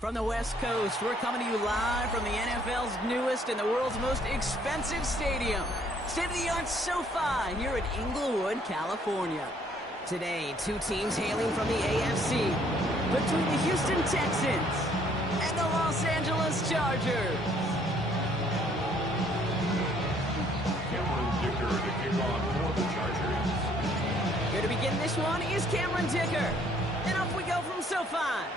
From the West Coast, we're coming to you live from the NFL's newest and the world's most expensive stadium. State-of-the-art SoFi here in Inglewood, California. Today, two teams hailing from the AFC between the Houston Texans and the Los Angeles Chargers. Cameron Dicker to kick off for the Chargers. Here to begin this one is Cameron Dicker. And off we go from SoFi.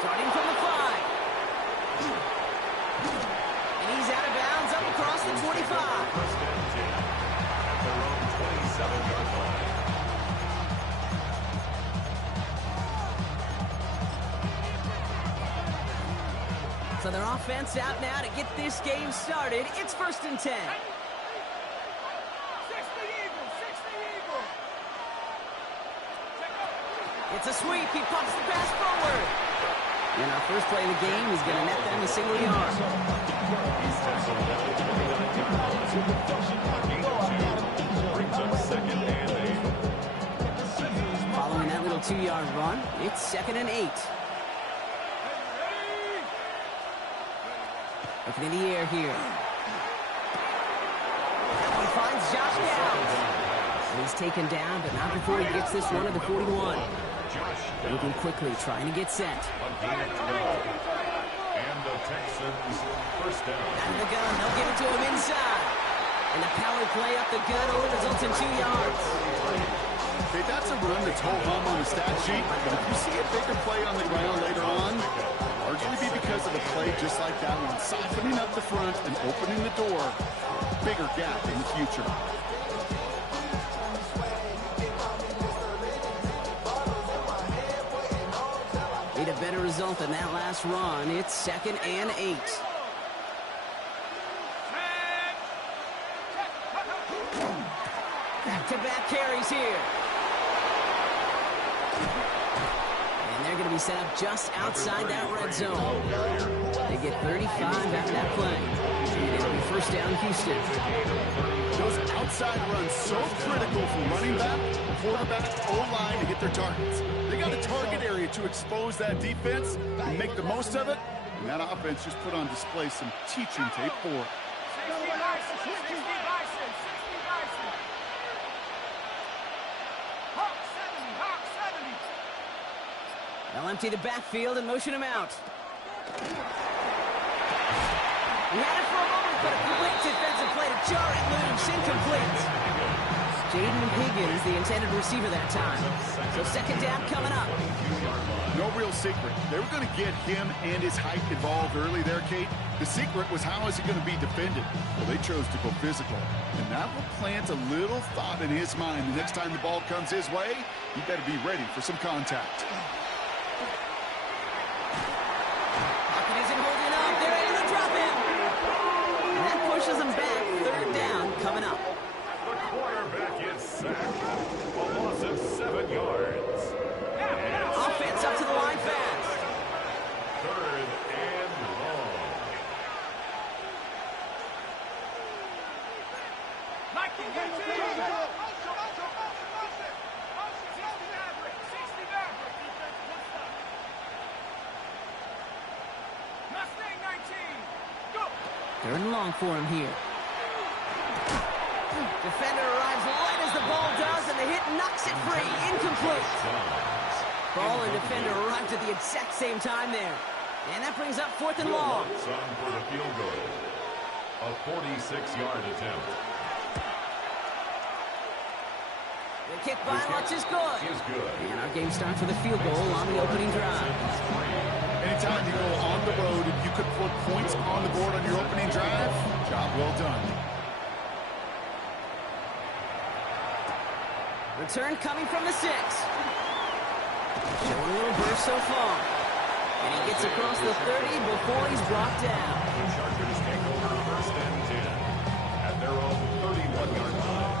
Starting from the 5. And he's out of bounds up across the 25. First and 10 at their own 27-yard line. So their offense out now to get this game started. It's first and 10. It's a sweep. He pops the pass forward. And our first play of the game is going to net them a single yard. He's tackled down at 29 yards. Brings up second and 8. Following that little 2-yard run, it's second and 8. Looking in the air here. That one finds Josh Downs. And he's taken down, but not before he gets this one to the 41. Moving quickly, trying to get set. And the Texans first down. Out of the gun, they'll give it to him inside. And the power play up the gut only results in 2 yards. Okay, that's a run that's whole hum on the stat sheet, but if you see a bigger play on the ground later on, largely be because of a play just like that one, softening up the front and opening the door, bigger gap in the future. Need a better result than that last run. It's second and 8. Back-to-back carries here. And they're going to be set up just outside that red zone. They get 35 out of that play. And it'll be first down Houston. Those outside runs so critical for running back, quarterback, O-line to hit their targets. They got a target area to expose that defense and make the most of it. And that offense just put on display some teaching tape for it. They'll empty the backfield and motion him out. He had it for a moment, but a quick defensive play to jar it loose, incomplete. Jaden Higgins, the intended receiver that time. So second down coming up. No real secret. They were going to get him and his height involved early there, Kate. The secret was how is he going to be defended? Well, they chose to go physical. And that will plant a little thought in his mind. The next time the ball comes his way, he better be ready for some contact. Pushes him back, third down, coming up. The quarterback is sacked. A loss of 7 yards. Offense up to the line fast. Third and long. Third and long for him here. Defender arrives right as the ball does, and the hit knocks it free. Incomplete. Ball and defender arrived at the exact same time there. And that brings up fourth and long. Son for the field goal. A 46-yard attempt. The kick by Lutz is good. And our game starts with a field goal on the opening drive. Anytime you go on the road and you could put points on the board on your opening drive, job well done. Return coming from the 6. Showing a little burst so far. And he gets across the 30 before he's brought down. The Chargers take over first and 10 at their own 31-yard line.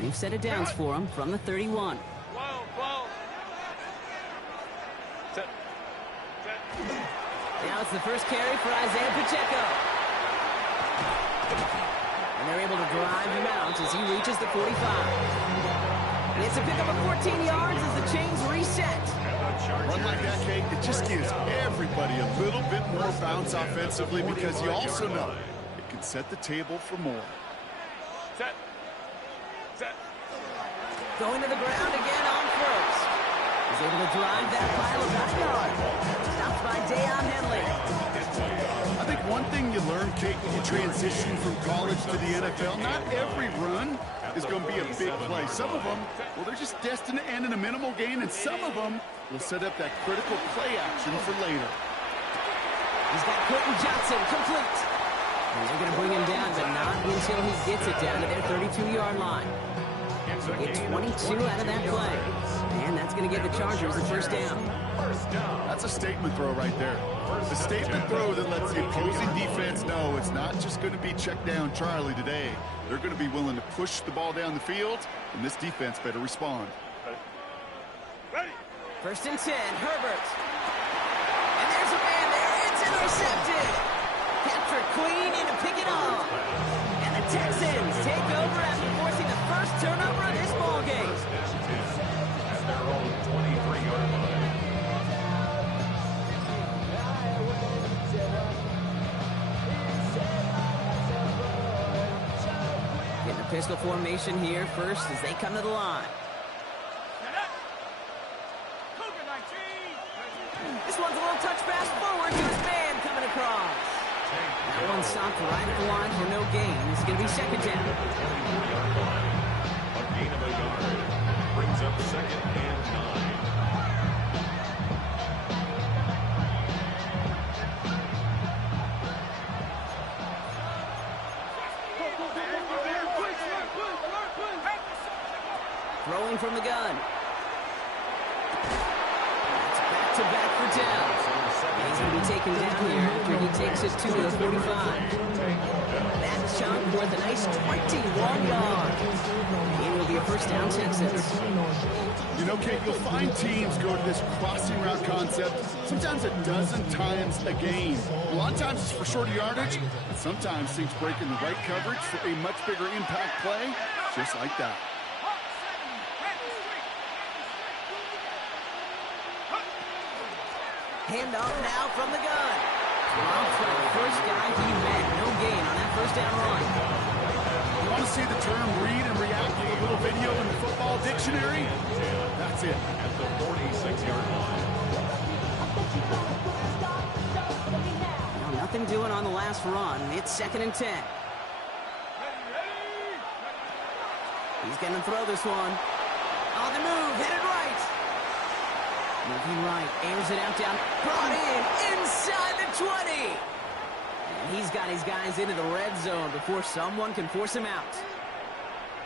We've set it downs for him from the 31. Now it's the first carry for Isaiah Pacheco. And they're able to drive him out as he reaches the 45. And it's a pickup of 14 yards as the chains reset. Run like that, Kate, it just gives everybody a little bit more bounce offensively because you also know it can set the table for more. Set. Going to the ground again on first. He's able to drive that pile of backyard. Stopped by Deion Henley. I think one thing you learn, Kate, when you transition from college to the NFL, not every run is going to be a big play. Some of them, well, they're just destined to end in a minimal gain, and some of them will set up that critical play action for later. He's got Quentin Johnson complete. And they're going to bring him down, but not until he gets it down to their 32-yard line. Get 22 out of that play. And that's going to give the Chargers the first down. That's a statement throw right there. A statement throw that lets the opposing defense know it's not just going to be check down Charlie today. They're going to be willing to push the ball down the field, and this defense better respond. First and 10, Herbert. And there's a man there. It's intercepted. Patrick Queen in to pick it off. And the Texans take over after forcing the first turnover of this ballgame. At their own 23-yard line. Getting a pistol formation here first as they come to the line. This one's a little touch pass forward to his man coming across. That one stopped right at the line for no gain. This is going to be second down. A gain of a yard brings up second and 9. Throwing from the gun. That's back-to-back for Dell. He's going to be taken down here after he takes it to the 45. That chunk worth a nice 21 yards. It will be a first down, Texans. You know, Kate, you'll find teams go to this crossing route concept sometimes a dozen times a game. A lot of times it's for shorter yardage, but sometimes teams break in the right coverage for a much bigger impact play, just like that. Hand off now from the gun. Off for the first guy he met. No gain on that first down run. You want to see the term read and react with a little video in the football dictionary? That's it. At the 46-yard line. Well, nothing doing on the last run. It's second and 10. He's going to throw this one. On the move, headed right. Moving right, airs it out down, brought in, inside the 20. And he's got his guys into the red zone before someone can force him out.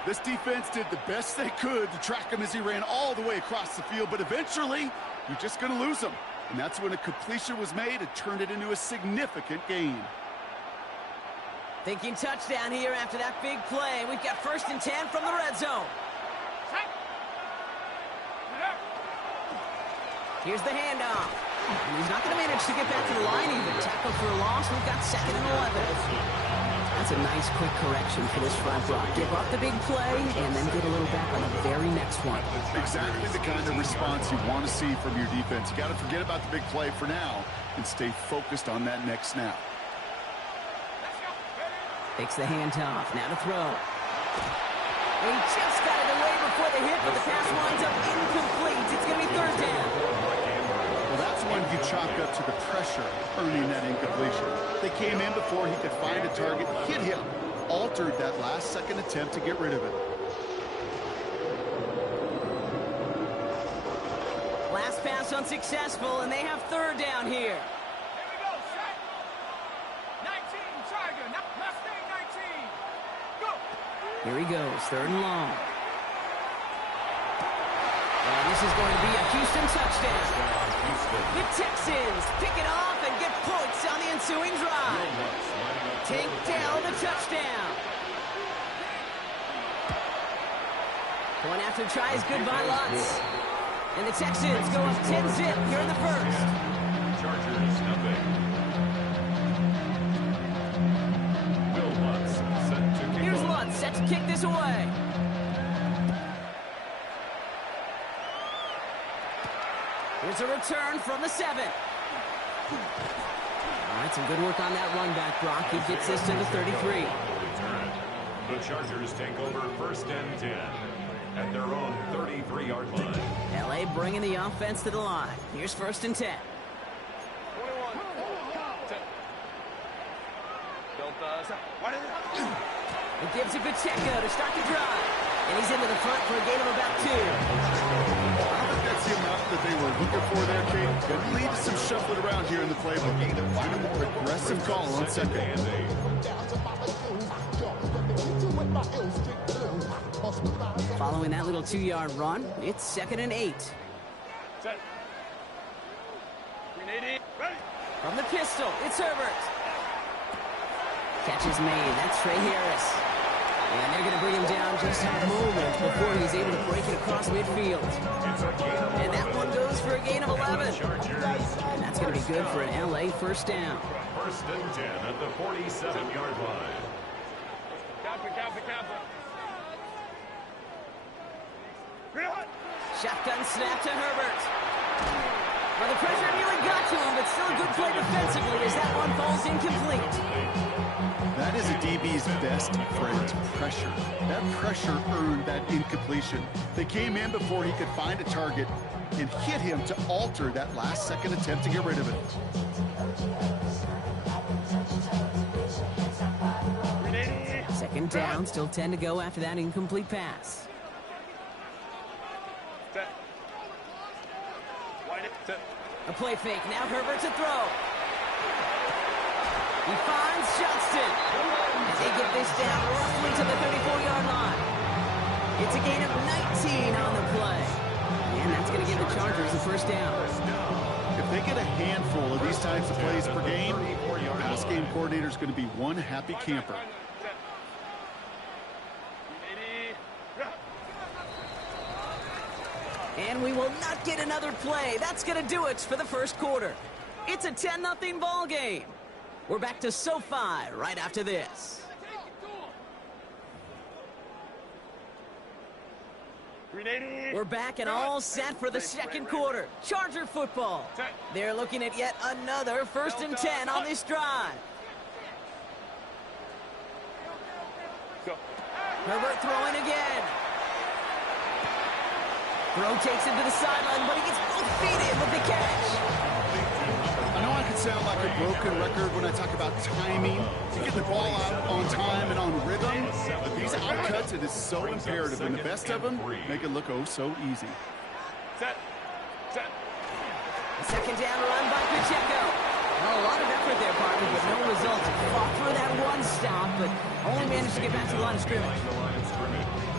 This defense did the best they could to track him as he ran all the way across the field, but eventually, you're just going to lose him. And that's when a completion was made and turned it into a significant gain. Thinking touchdown here after that big play. We've got first and 10 from the red zone. Here's the handoff. And he's not going to manage to get back to the line even. Tackle for a loss. We've got second and 11. That's a nice quick correction for this front block. Give up the big play and then get a little back on the very next one. Exactly the kind of response you want to see from your defense. You got to forget about the big play for now and stay focused on that next snap. Takes the handoff. Now to throw. And he just got it away before the hit, but the pass winds up incomplete. It's going to be third down. Well, that's when you chalk up to the pressure earning that incompletion. They came in before he could find a target, hit him, altered that last-second attempt to get rid of it. Last pass unsuccessful, and they have third down here. Here he goes, third and long. And this is going to be a Houston touchdown. The Texans pick it off and get points on the ensuing drive. Tank Dell the touchdown. Going after tries good by Lutz. And the Texans go up 10-zip here in the first. Chargers nothing. Will Lutz kick this away. Here's a return from the 7. All right, some good work on that run back, Brock. He gets this to the 33. The Chargers take over 1st and 10 at their own 33-yard line. LA bringing the offense to the line. Here's 1st and 10. It gives a Pacheco to start the drive. And he's into the front for a gain of about 2. I don't think that's the amount that they were looking for there, Kate. It lead to some shuffling around here in the playbook. A more aggressive call on 2nd. Following that little 2-yard run, it's 2nd and 8. From the pistol, it's Herbert. Catch is made. That's Trey Harris. And they're going to bring him down just a moment before he's able to break it across midfield. And that one goes for a gain of 11. And that's going to be good for an LA 1st down. 1st and 10 at the 47-yard line. Shotgun snap to Herbert. Well, the pressure nearly got to him, but still a good play defensively as that one falls incomplete. That is a DB's best friend, pressure. That pressure earned that incompletion. They came in before he could find a target and hit him to alter that last-second attempt to get rid of it. Second down, still 10 to go after that incomplete pass. A play fake. Now Herbert to throw. He finds Johnston. As they get this down roughly to the 34-yard line. It's a gain of 19 on the play. And that's going to give the Chargers the 1st down. If they get a handful of these types of plays per game, the pass game coordinator is going to be one happy camper. And we will not get another play. That's going to do it for the 1st quarter. It's a 10-0 ball game. We're back to SoFi right after this. We're back and all set for the 2nd quarter. Charger football. They're looking at yet another 1st and 10 on this drive. Herbert throwing again. Throw takes him to the sideline, but he gets both feet in with the catch. I know I can sound like a broken record when I talk about timing, to get the ball out on time and on rhythm. But these outcuts, it is so imperative, and the best of them make it look oh so easy. Second down run by Pacheco. Well, a lot of effort there, partner, but no result. Fought for that one stop, but only managed to get back to the line of scrimmage.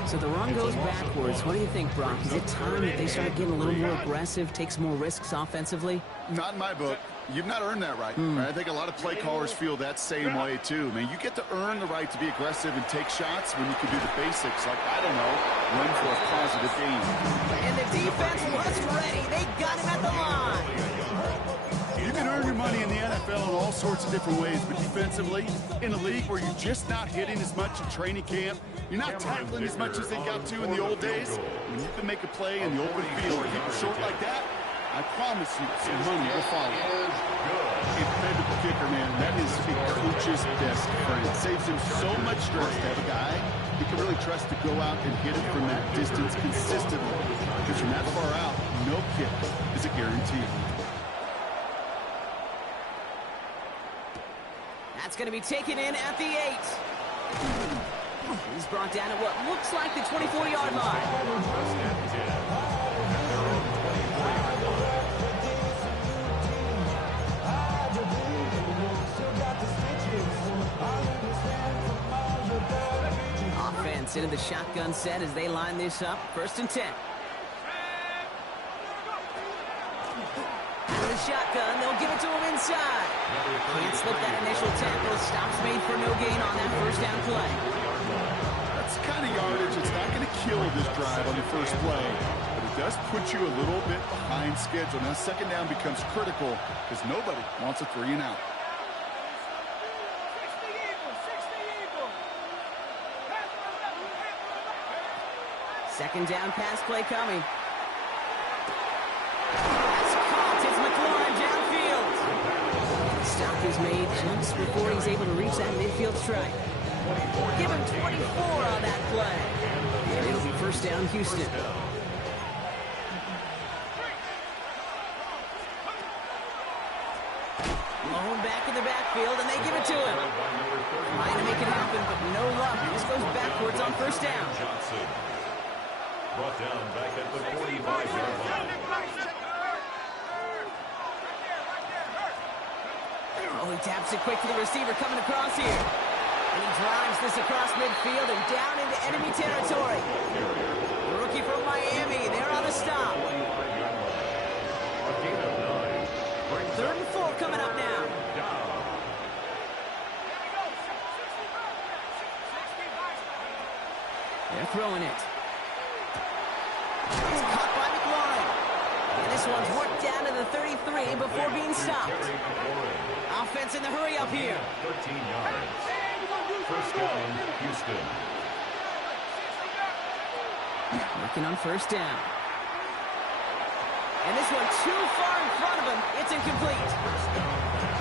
So the run goes backwards. What do you think, Brock? Is it time that they start getting a little more aggressive, take some more risks offensively? Not in my book. You've not earned that right. I think a lot of play callers feel that same way, too. Man, you get to earn the right to be aggressive and take shots when you can do the basics, like, I don't know, run for a positive gain. And the defense was ready. They got him at the line. You can earn your money in the NFL in all sorts of different ways, but defensively, in a league where you're just not hitting as much in training camp, you're not tackling as much as they got to in the old days, when you can make a play in the open field and keep it short like that, I promise you some money will follow. A dependable kicker, man, that is a coach's best friend. Saves him so much stress to have a guy he can really trust to go out and hit it from that distance consistently. Because from that far out, no kick is a guarantee. That's going to be taken in at the 8. He's brought down at what looks like the 24-yard line. Offense into the shotgun set as they line this up. 1st and 10. Shotgun, they'll give it to him inside. Can't slip that initial tackle. Stops made for no gain on that 1st down play. That's the kind of yardage that's not going to kill this drive on the first play, but it does put you a little bit behind schedule. Now 2nd down becomes critical because nobody wants a 3 and out. Second down pass play coming. That's caught. It's McLaurin downfield. The stop is made just before he's able to reach that midfield strike. Give him 24 on that play. And it'll be first down, Houston. Blown back in the backfield, and they give it to him. Trying to make it happen, but no luck. This goes backwards on first down. Brought down back at the 45-yard line. Oh, he taps it quick to the receiver coming across here. And he drives this across midfield and down into enemy territory. The rookie from Miami, they're on the stop. Third and 4 coming up now. They're throwing it. It's caught by McLaurin. And this one's worked down to the 33 before being stopped. Offense in the hurry up here. 13 yards. First down, Houston. Working on first down. And this one too far in front of him. It's incomplete.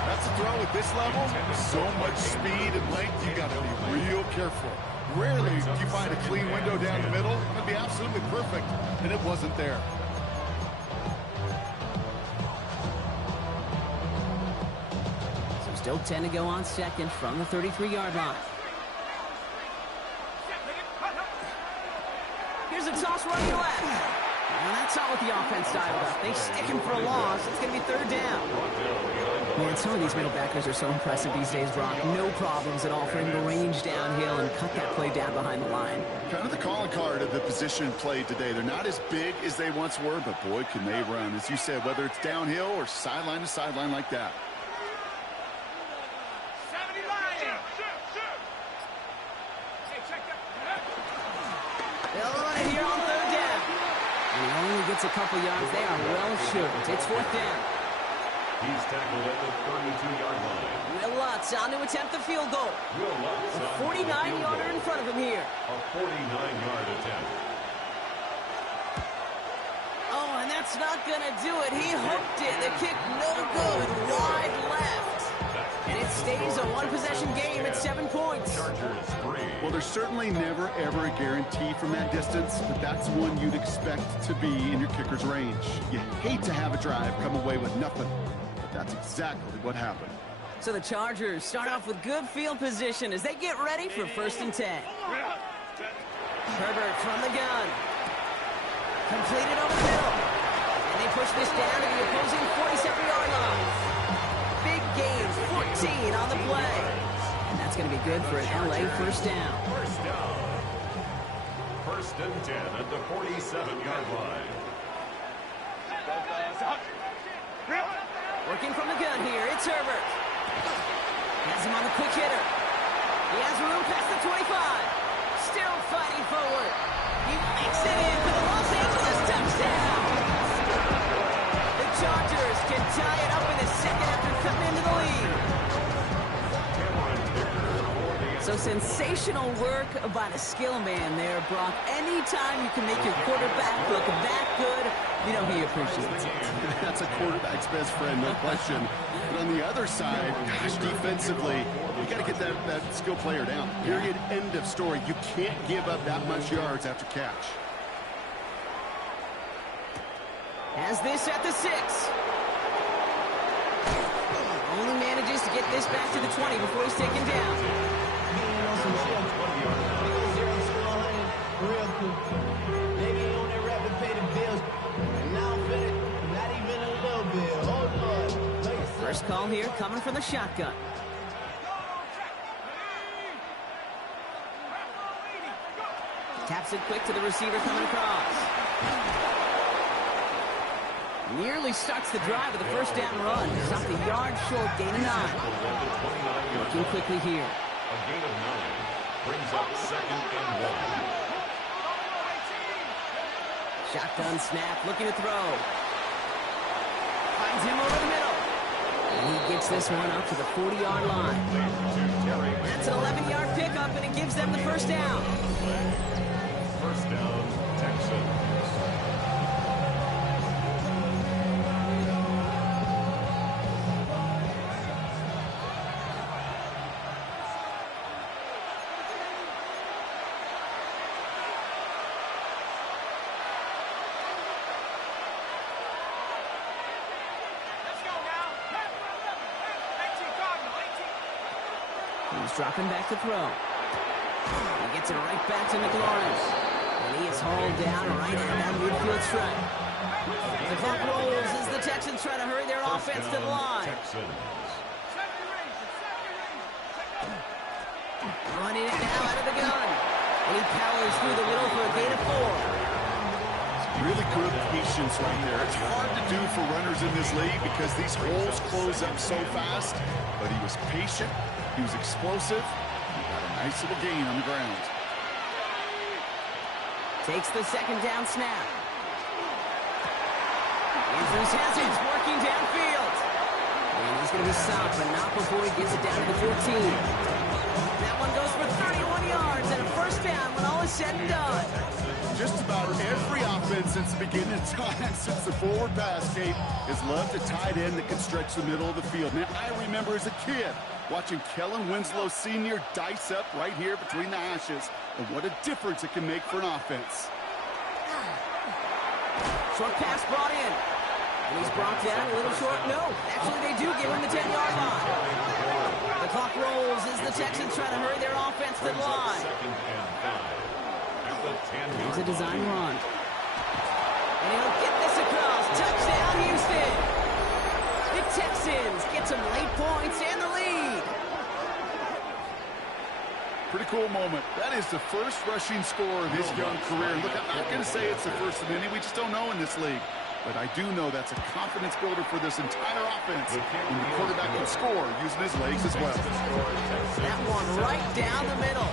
That's a throw at this level. So much speed and length, you got to be real careful. Rarely do you find a clean window down the middle. It'd be absolutely perfect, and it wasn't there. So still 10 to go on second from the 33-yard line. Here's a toss running left. And that's not what the offense dialed up. They stick him for a loss. It's going to be third down. Man, some of these middle backers are so impressive these days, Brock. No problems at all for him to range downhill and cut that play down behind the line. Kind of the calling card of the position played today. They're not as big as they once were, but boy, can they run. As you said, whether it's downhill or sideline to sideline like that. They'll run it here on third down. And he only gets a couple yards. They are well short. It's fourth down. He's tackled at the 32-yard line. Will Lutz on to attempt the field goal. Will Lutz A 49-yarder in front of him here. A 49-yard attempt. Oh, and that's not going to do it. He hooked it. The kick no good. Wide left. And it stays a one-possession game at 7 points. Chargers 3. Well, there's certainly never, ever a guarantee from that distance, but that's one you'd expect to be in your kicker's range. You hate to have a drive come away with nothing, but that's exactly what happened. So the Chargers start off with good field position as they get ready for first and 10. Herbert from the gun. Completed over the middle. And they push this down to the opposing 47-yard line. Big gain, 14 on the play. And that's going to be good for an LA first down. First down. First and 10 at the 47-yard line. Working from the gun here, it's Herbert. Has him on the quick hitter. He has room past the 25. Still fighting forward. He makes it in for the Los Angeles touchdown. The Chargers can tie it up in the second after cutting into the lead. So sensational work by the skill man there, Brock. Anytime you can make your quarterback look that good, you know he appreciates it. That's a quarterback's best friend, no question. But on the other side, gosh, defensively, you got to get that skill player down. Period, end of story. You can't give up that much yards after catch. Has this at the 6. Only manages to get this back to the 20 before he's taken down. First call here coming from the shotgun. Taps it quick to the receiver coming across. Nearly starts the drive with a first down run. Stopped a yard short, gain of 9. Looking quickly here. A gain of 9 brings up second and 1. Shotgun snap, looking to throw. Finds him over the middle. And he gets this one up to the 40-yard line. That's an 11-yard pickup, and it gives them the first down. First down, Texans. He's dropping back to throw. He gets it right back to McLaurin. And he is hauled down right at that midfield stripe. The clock rolls as the Texans try to hurry their offense to the line. Running it now out of the gun. And he powers through the middle for a gain of 4. Really good patience right there. It's hard to do for runners in this league because these holes close up so fast. But he was patient. He was explosive. He got a nice little gain on the ground. Takes the second down snap. Andrews has it, working downfield. And he's going to be stopped, but not before he gets it down to the 14. That one goes for 31 yards and a first down when all is said and done. Just about every offense since the beginning of time, since the forward pass, Kate, has loved a tight end that can stretch the middle of the field. Now, I remember as a kid watching Kellen Winslow Sr. dice up right here between the hashes, and what a difference it can make for an offense. Short pass brought in. And he's brought down a little short. No, actually they do give him the 10-yard line. The clock rolls as the Texans try to hurry their offense to the line. Here's a design run. And he'll get this across. Touchdown, Houston. The Texans get some late points and the lead. Pretty cool moment. That is the first rushing score of his young career. Look, I'm not going to say it's the first of many. We just don't know in this league. But I do know that's a confidence builder for this entire offense when the quarterback can score using his legs as well. That one right down the middle.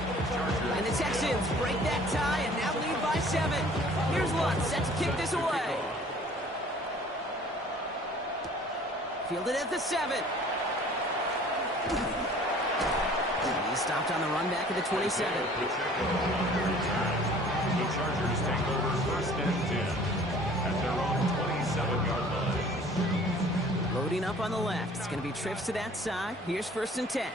And the Texans break that tie and now lead by 7. Here's Lutz set to kick this away. Fielded at the 7. He's stopped on the run back at the 27. The Chargers take over first and 10 at their own 27-yard line. Loading up on the left. It's going to be trips to that side. Here's first and 10.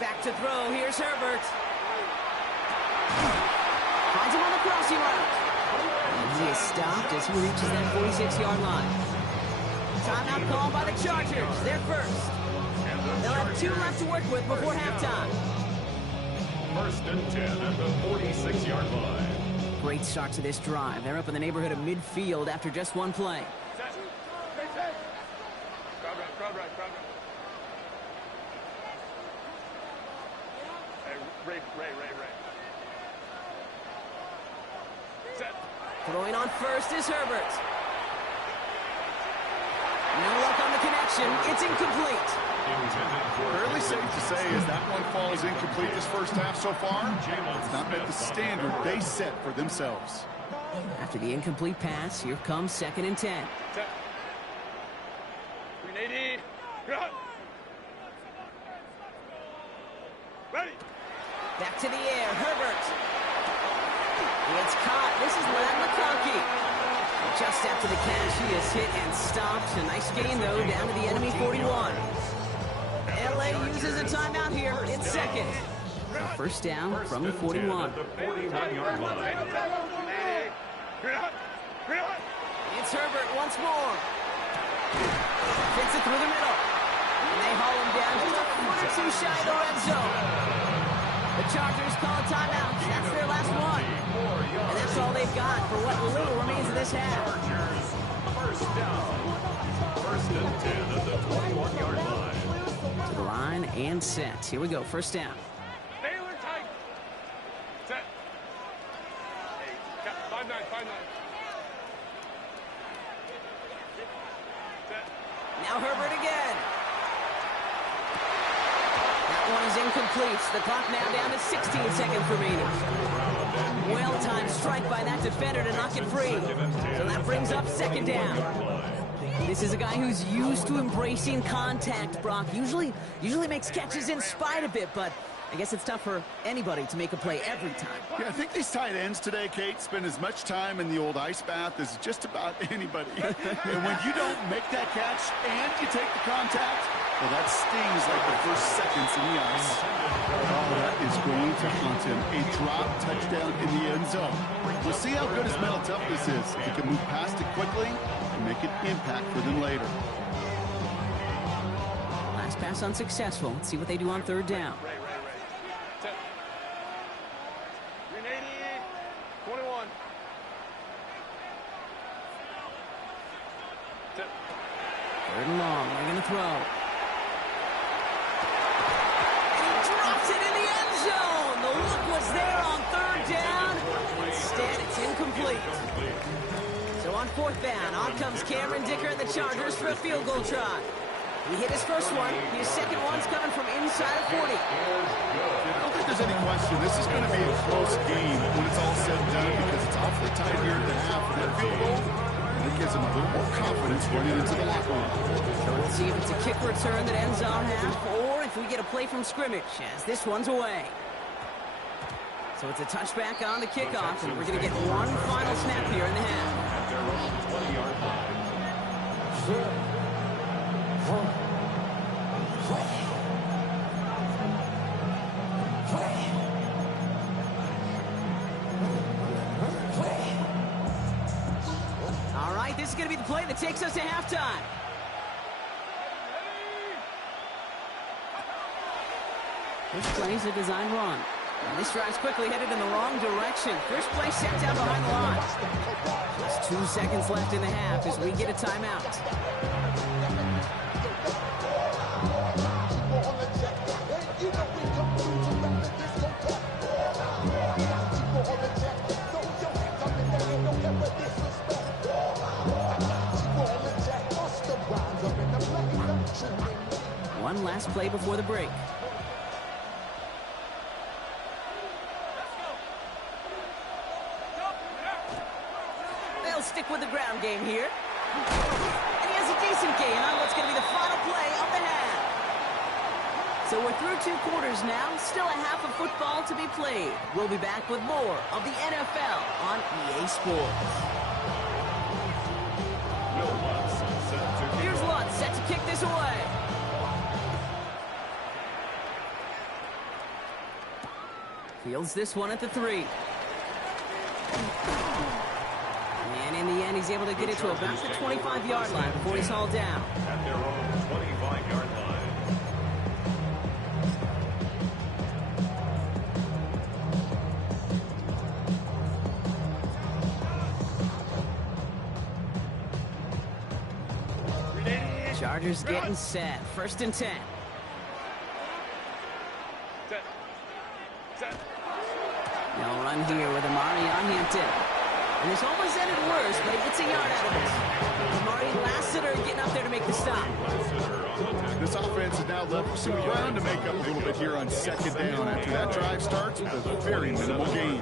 Back to throw. Here's Herbert. Finds him on the crossing route. And he is stopped as he reaches that 46-yard line. Timeout called by the Chargers. They're first. They'll have 2 left to work with before halftime. First and 10 at the 46-yard line. Great start to this drive. They're up in the neighborhood of midfield after just one play. Crowd right. Hey, Ray. Set. Throwing on first is Herbert. No luck on the connection. It's incomplete. Fairly safe to say as that one falls incomplete this first half so far, it's not met the standard they set for themselves. After the incomplete pass, here comes second and 10. Set. 380. Ready. Back to the air, Herbert. It's caught. This is Len McConkey. Just after the catch, he is hit and stopped. A nice gain, though, down to the enemy 41. LA uses a timeout here in second. A first down from the 41. The 41-yard line. It's Herbert once more. Fits it through the middle. And they haul him down just a foot or two shy of the red zone. The Chargers call a timeout. That's their last one. And that's all they've got for what little remains of this half. Chargers, first down. First and 10 at the 21-yard line. To the line and set. Here we go. First down. Baylor tight. Set. Hey, 5-9. Set. Now Herbert again. That one is incomplete. The clock now down to 16 seconds remaining. Well-timed strike by that defender to knock it free. So that brings up second down. This is a guy who's used to embracing contact, Brock. Usually makes catches in spite of it, but I guess it's tough for anybody to make a play every time. Yeah, I think these tight ends today, Kate, spend as much time in the old ice bath as just about anybody. And when you don't make that catch and you take the contact, well, that stings like the first seconds in the ice. Oh, that is going to haunt him. A drop touchdown in the end zone. We'll see how good his mental toughness is. If he can move past it quickly and make an impact for them later. Last pass unsuccessful. Let's see what they do on third down. Set. 380. 21. Set. Third and long. They're going to throw. Drops it in the end zone. The look was there on third down. Instead, it's incomplete. So on fourth down, on comes Cameron Dicker and the Chargers for a field goal try. He hit his first one. His second one's coming from inside of 40. I don't think there's any question. This is going to be a close game when it's all said and done because it's awfully tight here at the half for that field goal. And it gives them a little more confidence running into the locker room. So let's see if it's a kick return that ends on half or if we get a play from scrimmage as this one's away. So it's a touchback on the kickoff, and we're going to get one final snap here in the half. At their own 20-yard line. All right, this is going to be the play that takes us to halftime. This play's a design run. And this drive's quickly headed in the wrong direction. First play set down behind the line. Just 2 seconds left in the half as we get a timeout. One last play before the break. They'll stick with the ground game here. And he has a decent gain on what's going to be the final play of the half. So we're through 2 quarters now. Still a half of football to be played. We'll be back with more of the NFL on EA Sports. Here's Lutz set to kick this away. Fields this one at the 3. And in the end, he's able to get it to about the 25-yard line before he's hauled down. At their own 25-yard line. Chargers getting set. First and 10. Set. Set. They'll run here with Amari on Hampton. And this almost ended worse, but he gets a yard out of it. Amari Lassiter getting up there to make the stop. This offense is now left some ground to make up a little bit here on second down after that drive starts with a very minimal gain.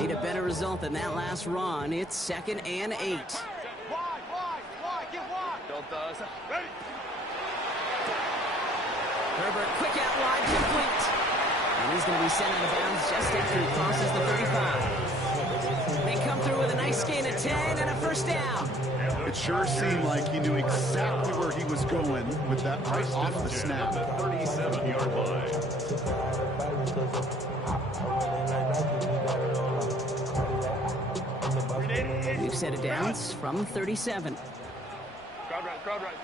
Need a better result than that last run. It's 2nd and 8. Wide, get wide. Ready. Herbert quick out wide, complete. And he's going to be sent out of bounds just after he crosses the 35. They come through with a nice gain of 10 and a first down. It sure seemed like he knew exactly where he was going with that right off the snap. 37-yard line. We've set it downs from 37. Crowd right.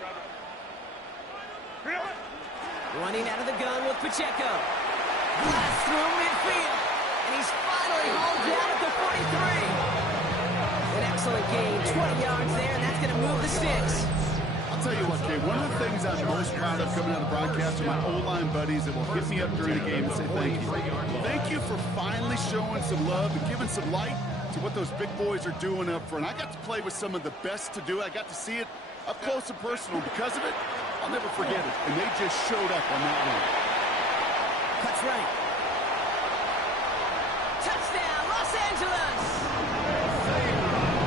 Running out of the gun with Pacheco. Blast through midfield. And he's finally hauled down at the 43. An excellent gain, 20 yards there, and that's going to move the sticks. I'll tell you what, Kate, one of the things I'm most proud of coming out of the broadcast are my O-line buddies that will hit me up during the game and say thank you. Thank you for finally showing some love and giving some light to what those big boys are doing up front. I got to play with some of the best to do it. I got to see it up close and personal. Because of it, I'll never forget it. And they just showed up on that one. Cuts right. Touchdown, Los Angeles!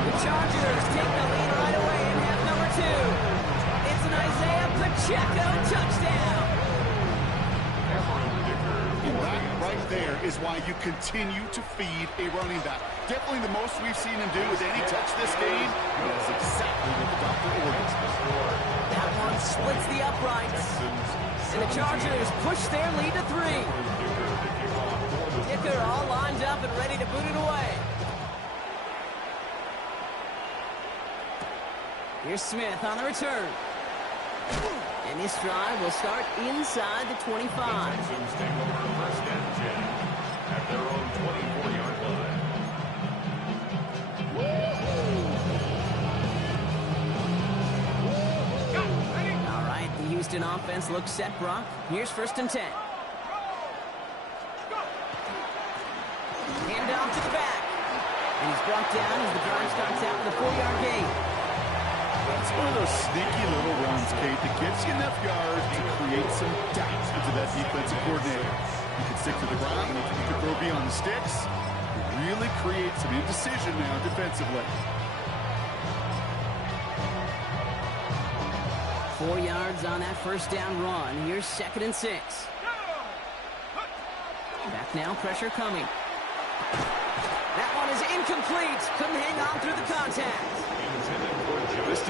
The Chargers take the lead right away in half number 2. It's an Isaiah Pacheco touchdown. And that right there is why you continue to feed a running back. Definitely the most we've seen him do with any touch this game. That's exactly what the doctor orders. That one splits the uprights. And the Chargers push their lead to 3. Dicker all lined up and ready to boot it away. Here's Smith on the return. And this drive will start inside the 25. Texans take over first and 10 at their own 24-yard line. All right, the Houston offense looks set, Brock. Here's first and 10. Hand off to the back. And he's brought down as the drive starts out with a 4-yard gain. It's one of those sneaky little runs, Kate, that gets you enough yards to create some doubt into that defensive coordinator. You can stick to the ground, you can throw beyond the sticks. You really create some indecision now defensively. 4 yards on that first down run. Here's second and 6. Back now, pressure coming. That one is incomplete. Couldn't hang on through the contact. This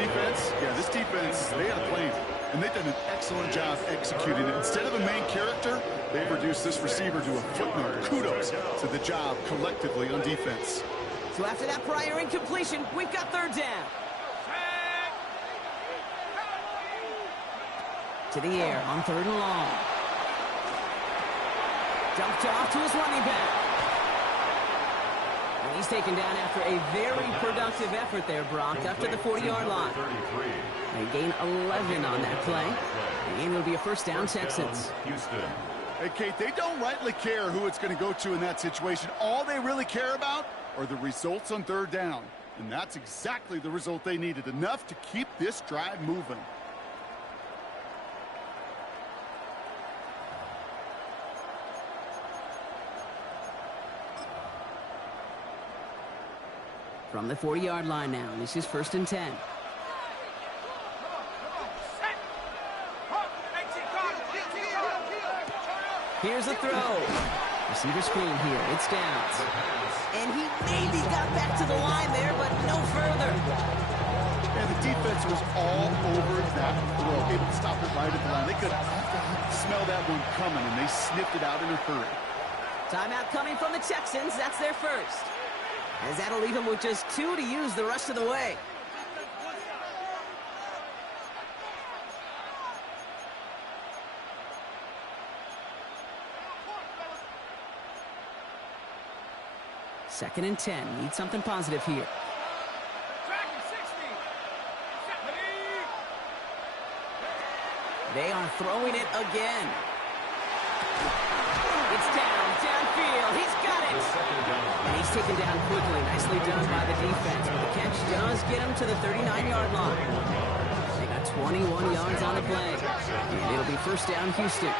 defense, they had a plan, and they've done an excellent job executing it. Instead of a main character, they've reduced this receiver to a footnote. Kudos to the job collectively on defense. So after that prior incompletion, we've got third down. To the air on third and long. Dumped off to his running back. And he's taken down after a very productive effort there, Brock, up to the 40-yard line. They gain 11 on that play. The game will be a first down, Texans. Houston. Hey, Kate, they don't rightly care who it's going to go to in that situation. All they really care about are the results on third down. And that's exactly the result they needed, enough to keep this drive moving. From the 40-yard line now, this is first and 10. Here's the throw. Receiver screen here. It's down. And he maybe got back to the line there, but no further. And the defense was all over that throw, able to stop it right at the line. They could smell that one coming, and they sniffed it out in a hurry. Timeout coming from the Texans. That's their first. As that'll leave him with just 2 to use the rest of the way. Second and 10. Need something positive here. They are throwing it again. It's downfield. He's got it. And he's taken down quickly. Nicely done by the defense. But the catch does get him to the 39-yard line. They got 21 yards on the play. And it'll be first down, Houston.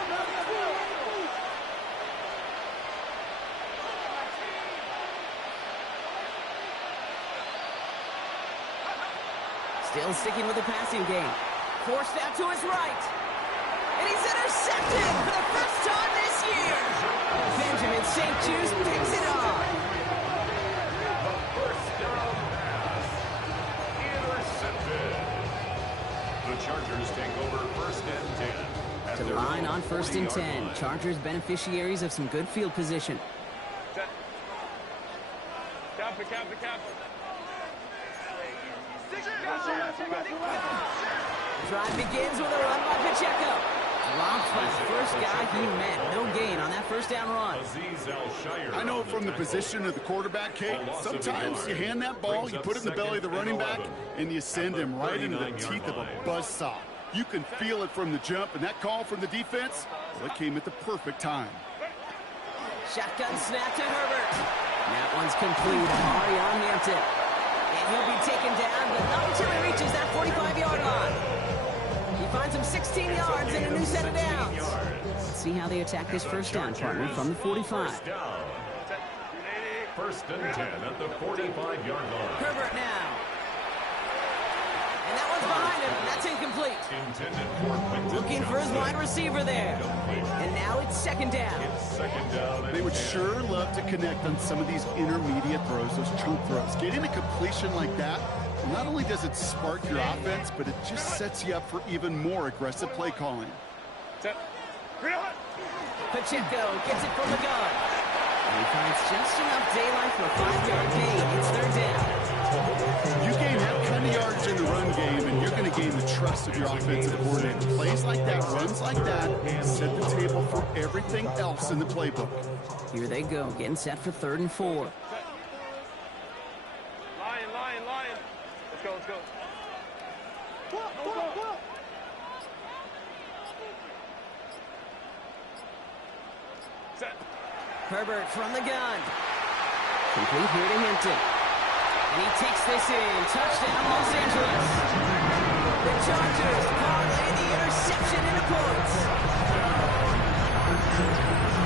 Still sticking with the passing game. Forced out to his right. And he's intercepted for the first time this year. Benjamin St. Just picks it off. First down pass. Intercepted. The Chargers take over first and 10. To the line on first and 10. Chargers beneficiaries of some good field position. Cap. Drive begins with a run by Pacheco. Blocked by the first guy he met. No gain on that first down run. I know from the position of the quarterback, Kate, sometimes you hand that ball, you put it in the belly of the running back, and you send him right into the teeth of a buzzsaw. You can feel it from the jump, and that call from the defense, well, it came at the perfect time. Shotgun snap to Herbert. That one's complete. Amari on Hampton. And he'll be taken down, but not until he reaches that 45-yard line. He finds him 16 yards and a new set of downs. Let's see how they attack this first down, partner, from the 45. First down. First and 10 at the 45-yard line. Herbert now. And that one's behind him. That's incomplete. Intended for Quentin Looking for his wide receiver there. And now it's second down. It's second down. They would sure love to connect on some of these intermediate throws, those chunk throws. Getting a completion like that, not only does it spark your offense, but it just sets you up for even more aggressive play calling. Pacheco gets it from the gun. And he finds just enough daylight for a 5-yard gain. It's third down. You gain that kind of yardage in the run game, and you're going to gain the trust of your offensive coordinator. Plays like that, runs like that, set the table for everything else in the playbook. Here they go, getting set for 3rd and 4. Lion. Let's go. Set. Herbert from the gun. Complete here to Hinton. And he takes this in. Touchdown, Los Angeles. The Chargers parlay the interception into points.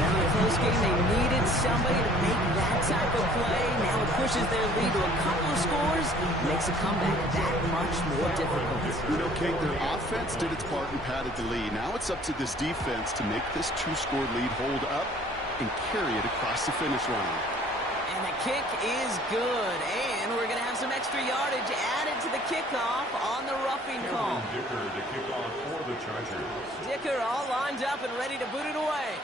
Now in a close game, they needed somebody to make that type of play. Now it pushes their lead to a couple of scores. Makes a comeback that much more difficult. You know, Kate, their offense did its part and padded the lead. Now it's up to this defense to make this 2-score lead hold up and carry it across the finish line. And the kick is good. And we're going to have some extra yardage added to the kickoff on the roughing call. Dicker to kick off for the Chargers. Dicker all lined up and ready to boot it away.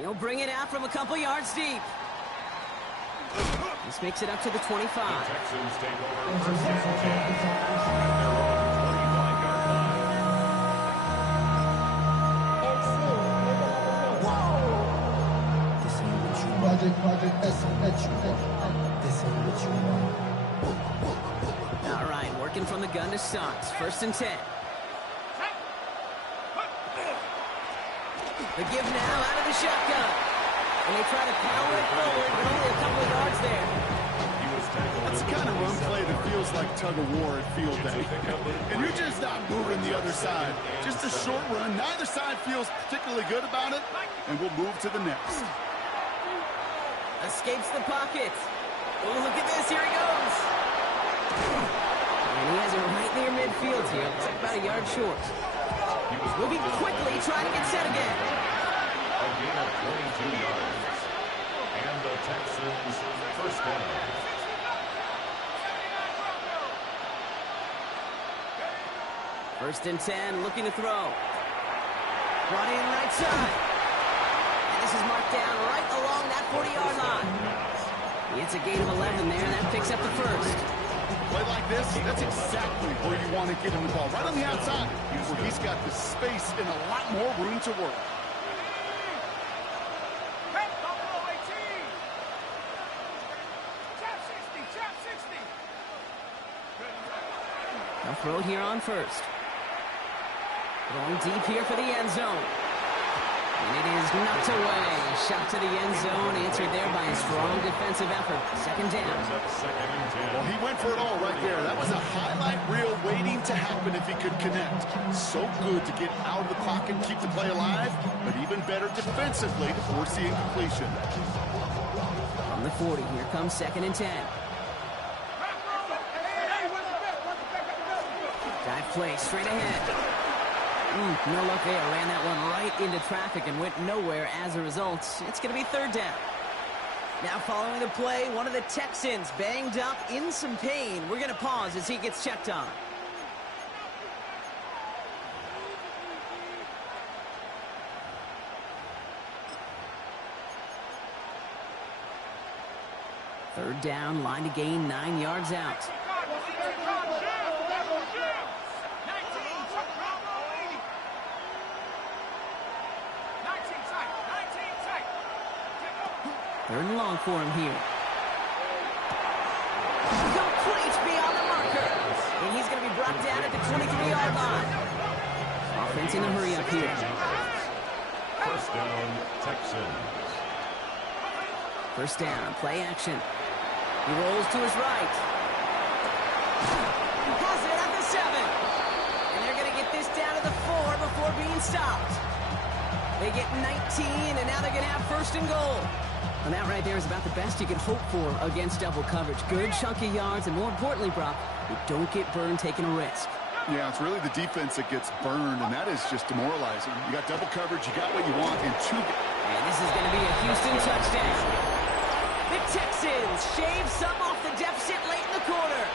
He'll bring it out from a couple yards deep. This makes it up to the 25. The Texans take over first and 10 at their own 25-yard line. All right, working from the gun to start. 1st and 10. The give now out of the shotgun. And they try to power it forward, but only a couple of yards there. He was tackled. That's the kind of run play that feels like tug-of-war at field day. And you're just not moving the other side. Just a short run. Neither side feels particularly good about it, and we'll move to the next. Escapes the pocket. Oh, look at this. Here he goes. And he has it right near midfield here. Looks like about a yard short. Moving quickly, trying to get set again. A gain of 22 yards. And the Texans first down. First and 10, looking to throw. Brought in right side. And this is marked down right along that 40-yard line. It's a gain of 11 there, and that picks up the first. Play like this, that's exactly where you want to get him the ball. Right on the outside, where he's got the space and a lot more room to work. They'll throw it here on first. Going deep here for the end zone. And it is knocked away. Shot to the end zone, answered there by a strong defensive effort. Second down. Well, he went for it all right there. That was a highlight reel waiting to happen if he could connect. So good to get out of the pocket and keep the play alive, but even better defensively to force the incompletion. From the 40, here comes 2nd and 10. Dive play straight ahead. No luck there. Ran that one right into traffic and went nowhere as a result. It's going to be 3rd down. Now following the play, one of the Texans banged up in some pain. We're going to pause as he gets checked on. Third down, line to gain 9 yards out. Third and long for him here. Complete beyond the marker. And he's going to be brought down at the 23-yard line. Offense in a hurry up here. First down, Texans. First down, play action. He rolls to his right. He has it at the 7. And they're going to get this this down to the 4 before being stopped. They get 19, and now they're going to have first and goal. And that right there is about the best you can hope for against double coverage. Good chunk of yards, and more importantly, Brock, you don't get burned taking a risk. Yeah, it's really the defense that gets burned, and that is just demoralizing. You got double coverage, you got what you want, and And this is going to be a Houston touchdown. The Texans shave some off the deficit late in the quarter.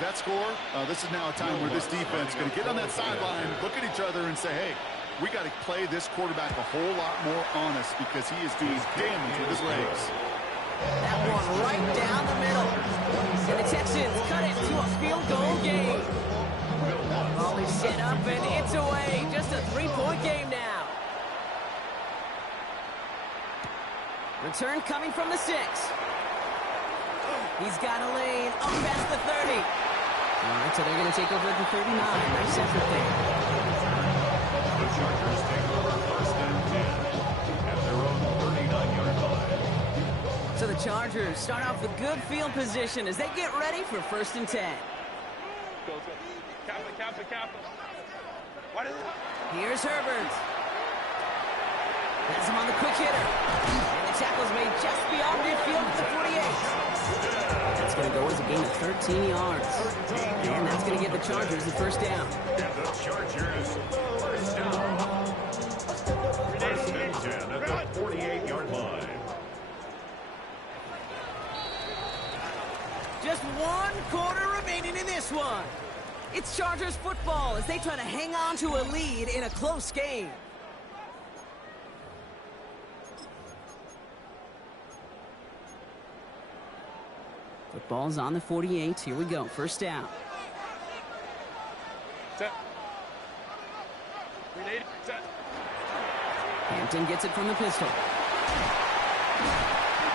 with that score, this is now a time where this defense is going to get on that sideline, look at each other, and say, hey, we got to play this quarterback a whole lot more honest because he is doing damage with his legs. That one right down the middle. And the Texans cut it to a field goal game. Ball is set up and it's away. Just a 3-point game now. Return coming from the 6. He's got a lane up past the 30. All right, so they're going to take over at the 39. Nice effort there. The Chargers take over first and 10 at their own 39-yard line. So the Chargers start off with good field position as they get ready for first and 10. Go. Cap it. What is it? Here's Herbert. Has him on the quick hitter. And the tackle's made just beyond midfield at the 48. That's going to go as a gain of 13 yards. And that's going to get the Chargers the first down. And the Chargers first down. First and 10 at the 48-yard line. Just 1 quarter remaining in this one. It's Chargers football as they try to hang on to a lead in a close game. Football's on the 48. Here we go. First down. Set. Grenade. Set. Hampton gets it from the pistol.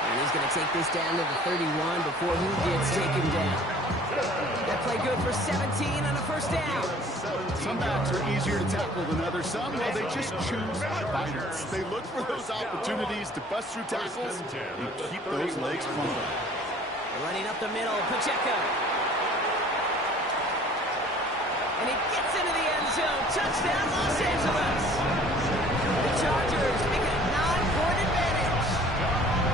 And he's going to take this down to the 31 before he gets taken down. That play good for 17 on a first down. Some backs are easier to tackle than others. Some, well, they just choose violence. They look for those opportunities to bust through tackles and keep those legs flowing. Running up the middle, Pacheco. And he gets into the end zone. Touchdown, Los Angeles. The Chargers make it a 9-point advantage.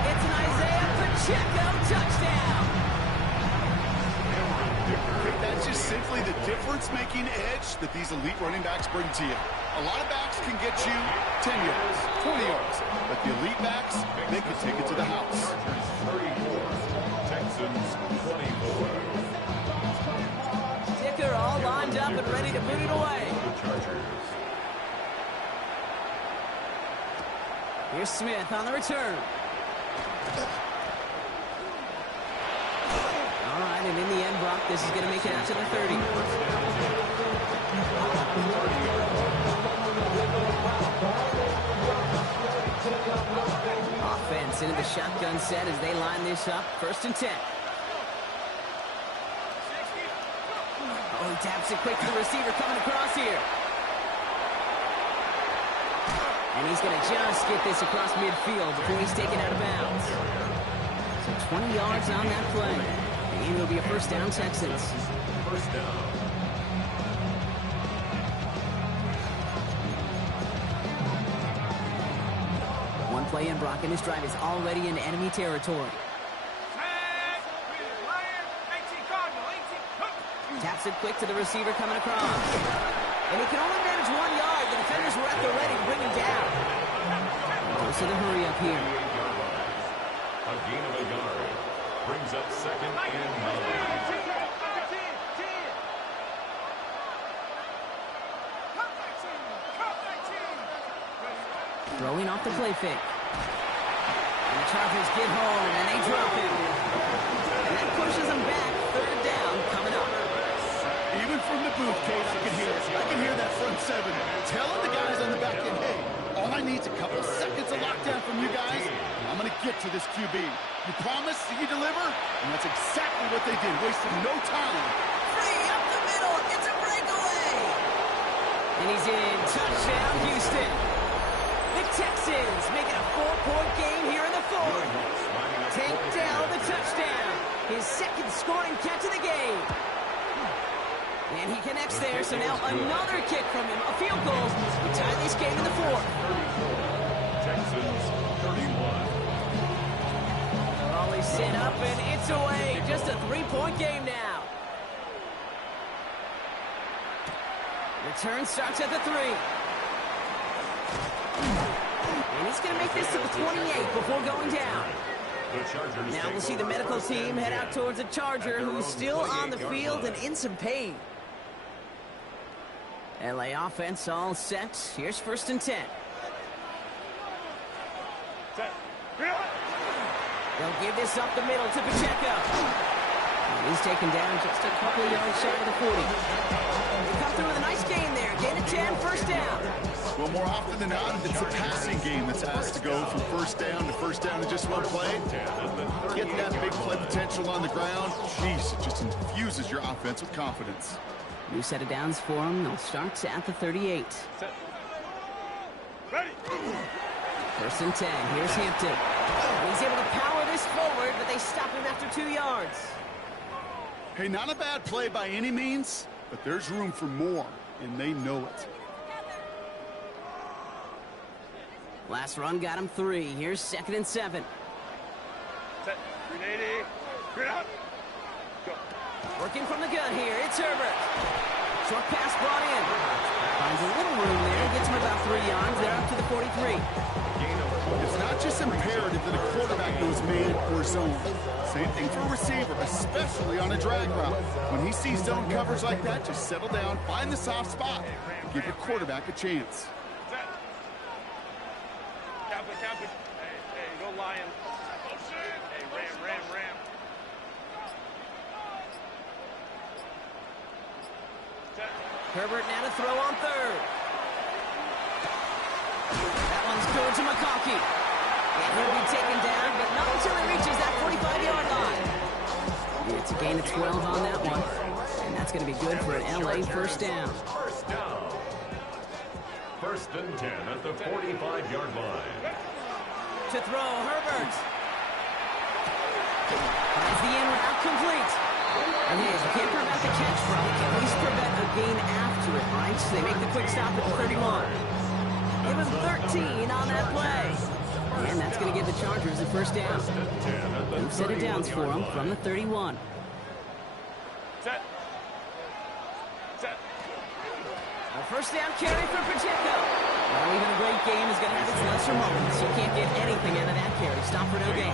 It's an Isaiah Pacheco touchdown. That's just simply the difference-making edge that these elite running backs bring to you. A lot of backs can get you 10 yards, 20 yards, but the elite backs, they can take it to the house. Chargers 34, Texans 24. Dicker all lined up and ready to boot it away. The Chargers. Here's Smith on the return. All right, and in the end, Brock, this is going to make it out to the 30. Offense into the shotgun set as they line this up. First and 10. Oh, he taps it quick to the receiver coming across here. And he's going to just get this across midfield before he's taken out of bounds. So 20 yards on that play. And it'll be a first down, Texans. First down. One play in, Brock, and this drive is already in enemy territory. Taps it quick to the receiver coming across. And he can only manage 1 yard. The defenders were at the ready to bring him down. Goes to the hurry up here. A gain of a yard. Brings up second and 9. Throwing off the play fake. And the Chargers get home, and they drop him. And that pushes them back. Third down coming up. Even from the booth, Case, I can hear that front 7 telling the guys on the back end, hey, all I need is a couple seconds of lockdown from you guys. I'm going to get to this QB. You promise that you deliver? And that's exactly what they did, wasting no time. Free up the middle. It's a breakaway. And he's in. Touchdown, Houston. The Texans make it a 4-point game here in the fourth. Take down the touchdown. His second scoring catch of the game. And he connects there, so now another kick from him. A field goal to tie this game in the fourth. Texans 31. Raleigh set up, and it's away. Just a three-point game now. Return starts at the 3. And he's going to make this to the 28 before going down. Now we'll see the medical team head out towards a Charger who's still on the field and in some pain. LA offense all set. Here's 1st and 10. They'll give this up the middle to Pacheco. And he's taken down just a couple of yards shy of the 40. They come through with a nice gain there. Gain of 10, 1st down. Well, more often than not, it's the passing game that's asked to go from 1st down in just one play. Get that big play potential on the ground. Jeez, it just infuses your offense with confidence. New set of downs for him. They'll start at the 38. Ready. 1st and 10. Here's Hampton. And he's able to power this forward, but they stop him after 2 yards. Hey, not a bad play by any means, but there's room for more, and they know it. Last run got him 3. Here's 2nd and 7. Set. 380. Get out. Go. Working from the gun here. It's Herbert. Short pass brought in. Finds a little room there. Gets him about 3 yards. They're up to the 43. It's not just imperative that a quarterback knows man or zone. Same thing for a receiver, especially on a drag route. When he sees zone coverage like that, just settle down, find the soft spot, give your quarterback a chance. Set. Captain. Hey, go Lion. Hey, Ram. Set. Herbert now to throw on 3rd. That one's good to McConkey. And he'll be taken down, but not until he reaches that 45-yard line. Yeah, it's a gain of 12 on that one. And that's going to be good for an LA 1st down. 1st and 10 at the 45-yard line. To throw, Herbert. Finds the in route complete. And hey, if you can't prevent the catch from it, at least prevent a gain after it, right? So they make the quick stop at the 31. Give him 13 on that play. And that's going to give the Chargers a 1st down. New set of downs for them from the 31. Set. A 1st down carry for Pacheco. Well, even a great game is going to have its lesser moments. You can't get anything out of that carry. Stop for no gain.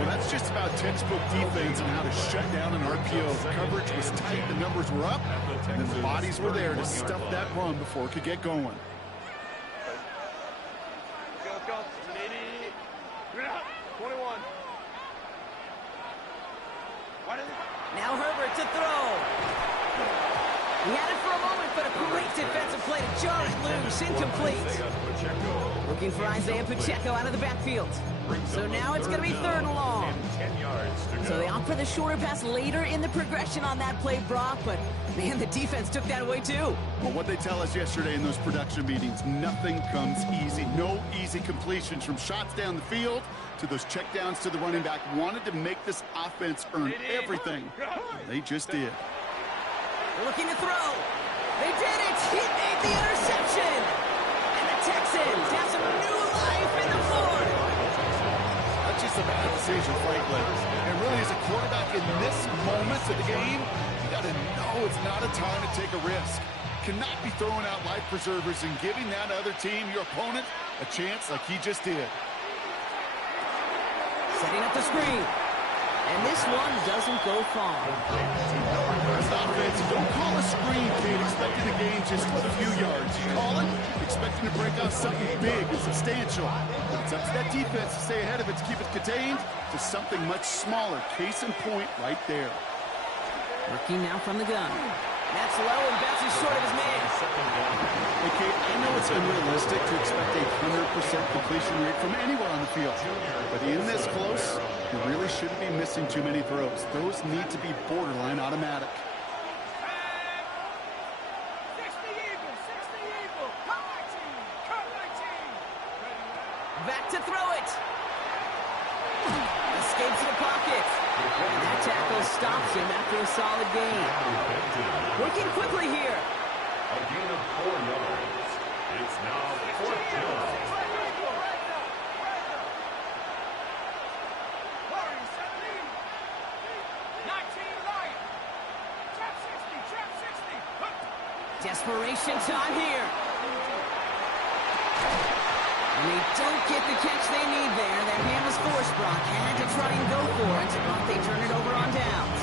Well, that's just about textbook defense and how to shut down an RPO. The coverage was tight, the numbers were up, and then the bodies were there to stuff that run before it could get going. Go. 80. Get out. 21. What is it? Now Herbert to throw. He had it for a moment, but a great defensive play to jar it loose. Incomplete. Looking for Isaiah Pacheco out of the backfield. So now it's going to be 3rd and long. So they opt for the shorter pass later in the progression on that play, Brock. But, man, the defense took that away, too. Well, what they tell us yesterday in those production meetings, nothing comes easy. No easy completions from shots down the field to those checkdowns to the running back. Wanted to make this offense earn everything. They just did. Looking to throw. They did it. He made the interception. And the Texans have some new life in the fourth. That's just a bad decision, frankly. And really, as a quarterback in this moment of the game, you got to know it's not a time to take a risk. Cannot be throwing out life preservers and giving that other team, your opponent, a chance like he just did. Setting up the screen. And this one doesn't go far. Offense, don't call a screen, Kate, expecting to gain just a few yards. You call it, expecting to break out something big and substantial. But it's up to that defense to stay ahead of it, to keep it contained to something much smaller. Case in point right there. Working now from the gun. That's low and bounces short of his man. Hey, Kate, I know it's unrealistic to expect a 100% completion rate from anywhere on the field. But in this close, you really shouldn't be missing too many throws. Those need to be borderline automatic. Back to throw it. The escapes in the pocket. And that tackle stops him after a solid gain. Working quickly here. A gain of 4 yards. It's now 4th down. Desperation time here. And they don't get the catch they need there. Their hand was forced. Brock had to try and go for it, but they turn it over on downs.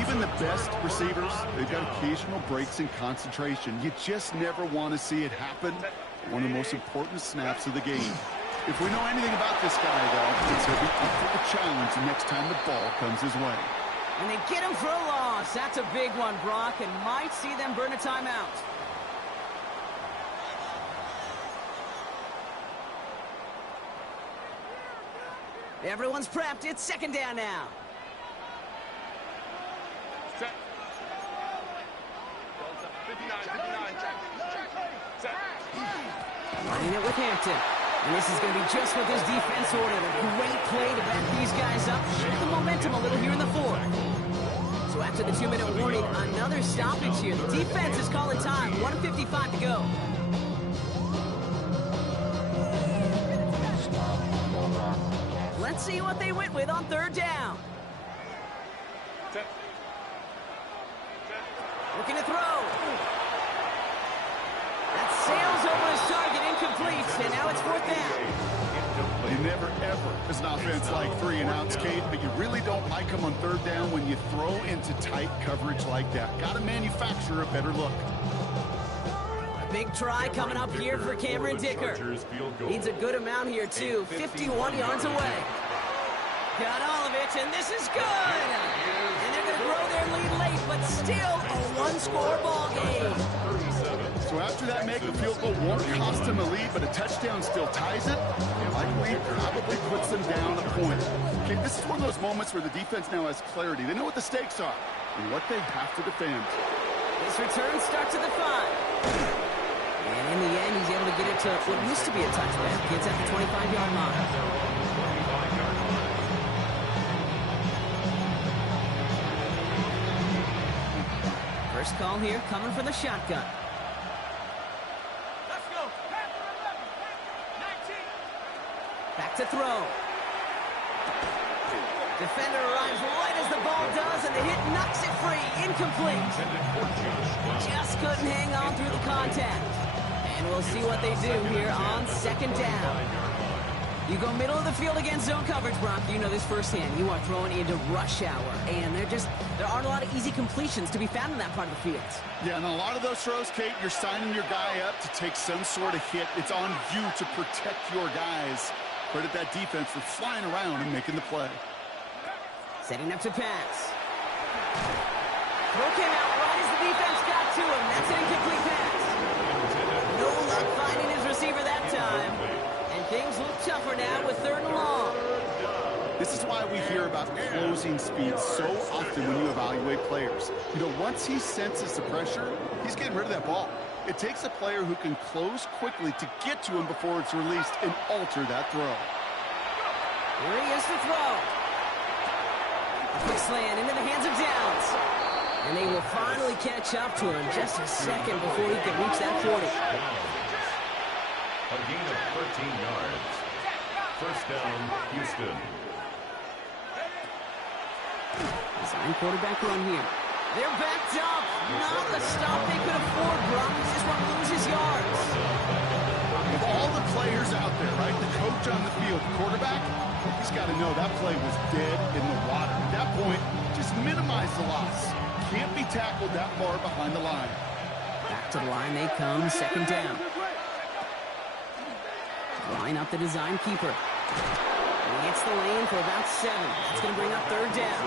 Even the best receivers, they've got occasional breaks in concentration. You just never want to see it happen. One of the most important snaps of the game. If we know anything about this guy, though, it's he'll be up for the challenge the next time the ball comes his way. And they get him for a loss. That's a big one, Brock, and might see them burn a timeout. Everyone's prepped. It's 2nd down now. Set. 59, set. Running it with Hampton. And this is going to be just what this defense ordered. A great play to back these guys up. Shift the momentum a little here in the 4th. So after the 2-minute warning, another stoppage here. The defense is calling time. 1:55 to go. Let's see what they went with on 3rd down. Set. Looking to throw. That sails over his target, incomplete, and now it's 4th down. You never, ever, as an offense, like 3 and outs, Kate, but you really don't like them on 3rd down when you throw into tight coverage like that. Got to manufacture a better look. A big try coming up here for Cameron Dicker. Needs a good amount here, too. 51 yards away. Got all of it, and this is good! And they're going to grow their lead late, but still a one-score ball game. So after that make, the field goal won't cost them the lead, but a touchdown still ties it, and likely probably puts them down a point. Okay, this is one of those moments where the defense now has clarity. They know what the stakes are and what they have to defend. This return starts at the 5. And in the end, he's able to get it to what used to be a touchback. Gets at the 25-yard line. First call here, coming from the shotgun. Let's go. Back to throw. Defender arrives right as the ball does, and the hit knocks it free. Incomplete. Just couldn't hang on through the contact. And we'll see what they do here on 2nd down. You go middle of the field against zone coverage, Brock. You know this firsthand. You are throwing into rush hour, and there aren't a lot of easy completions to be found in that part of the field. Yeah, and a lot of those throws, Kate, you're signing your guy up to take some sort of hit. It's on you to protect your guys. Credit that defense for flying around and making the play. Setting up to pass. Throw came out right as the defense got to him. That's an incomplete pass. No luck finding his receiver that time. And things look tougher now with 3rd and long. This is why we hear about closing speed so often when you evaluate players. You know, once he senses the pressure, he's getting rid of that ball. It takes a player who can close quickly to get to him before it's released and alter that throw. Here he is to throw. Quick slant into the hands of Downs. And they will finally catch up to him just a second before he can reach that 40. A gain of 13 yards. First down, Houston. Design quarterback run here. They're backed up. Not the stop they could afford, Brock. He just want to lose his yards. Of all the players out there, right, the coach on the field, the quarterback, he's got to know that play was dead in the water. At that point, just minimize the loss. Can't be tackled that far behind the line. Back to the line they come, 2nd down. Line up the design keeper. And he hits the lane for about 7. That's going to bring up 3rd down.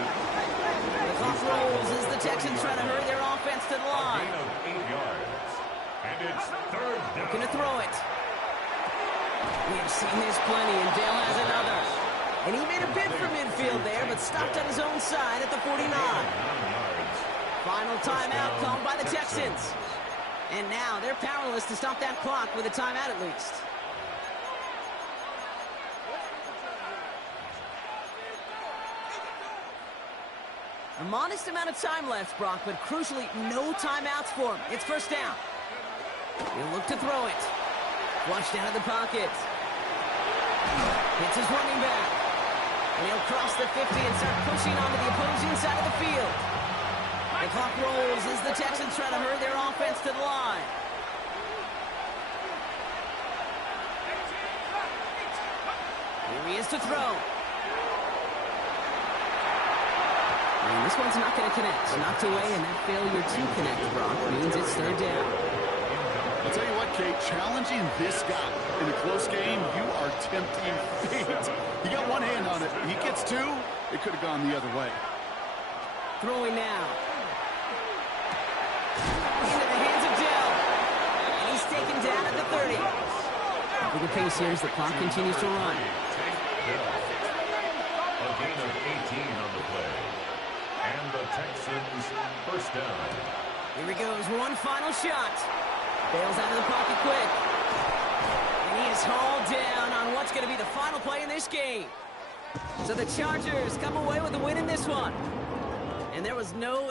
The clock rolls as the Texans try to hurry their offense to the line. Gain of 8 yards. And it's 3rd down. Looking to throw it. We have seen this plenty, and Dale has another. And he made a bid for midfield there, but stopped on his own side at the 49. Final timeout called by the Texans. And now they're powerless to stop that clock with a timeout at least. A modest amount of time left, Brock, but crucially, no timeouts for him. It's first down. He'll look to throw it. Flushed out of the pocket. Hits his running back. And he'll cross the 50 and start pushing onto the opposing side of the field. The clock rolls as the Texans try to hurry their offense to the line. Here he is to throw. And this one's not going to connect. Knocked away, and that failure to connect, Brock, means it's third down. I'll tell you what, Kate, challenging this guy in a close game, you are tempting fate. He got one hand on it. He gets two, it could have gone the other way. Throwing now. Into the hands of Dell. And he's taken down at the 30. With the pace here as the clock continues to run. A gain of 18 on the play. And the Texans first down. Here he goes, one final shot. Bails out of the pocket quick. And he is hauled down on what's going to be the final play in this game. So the Chargers come away with a win in this one. And there was no